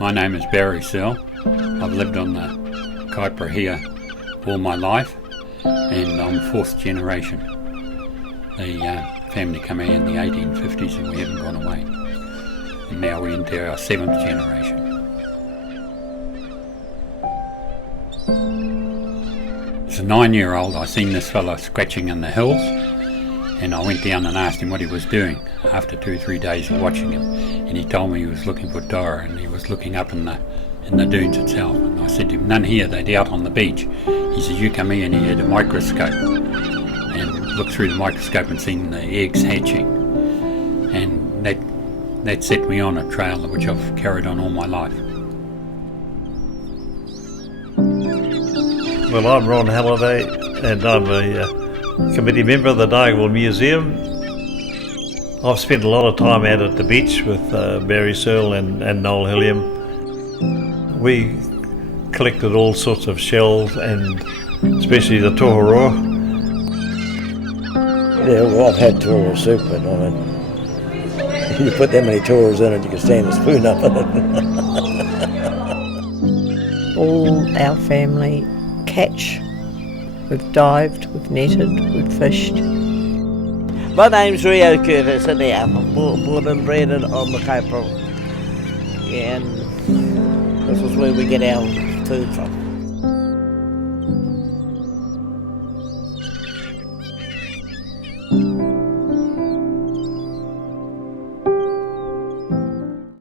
My name is Barry Searle. I've lived on the Kaipara here all my life, and I'm fourth generation. The family came here in the 1850s and we haven't gone away. And now we're into our seventh generation. As a 9-year-old, I seen this fella scratching in the hills, and I went down and asked him what he was doing after 2 or 3 days of watching him, and he told me he was looking for Toheroa, and he was looking up in the dunes itself. And I said to him, "None here, they're out on the beach." He says, "You come here," and he had a microscope and looked through the microscope and seen the eggs hatching, and that set me on a trail which I've carried on all my life. Well, I'm Ron Halliday, and I'm a committee member of the Diagonal Museum. I've spent a lot of time out at the beach with Barry Searle and Noel Hilliam. We collected all sorts of shells, and especially the Toheroa. Yeah, well, I've had Toheroa soup, but I mean, you put that many Toheroas in it, you can stand a spoon up in it. All our family catch. We've dived, we've netted, we've fished. My name's Rio Curtis, and I'm born and bred on the Kaipara. And this is where we get our food from.